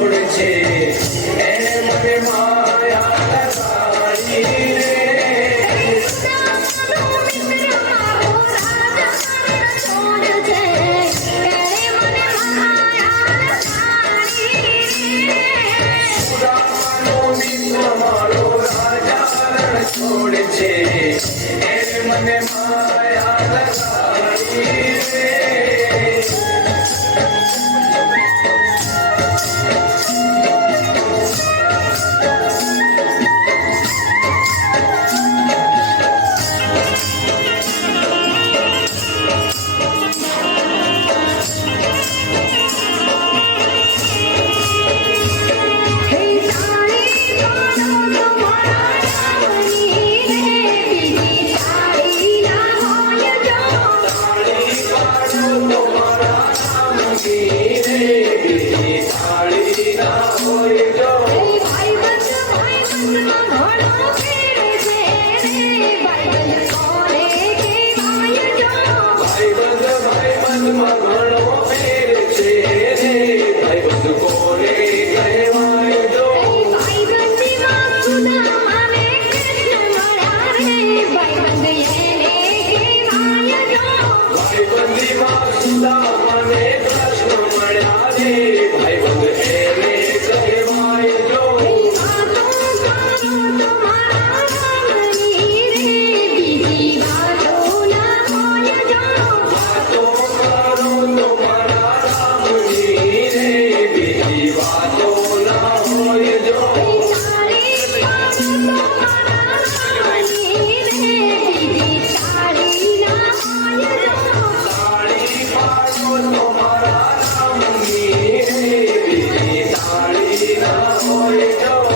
করেছে। Oh, yeah. Oh, yeah.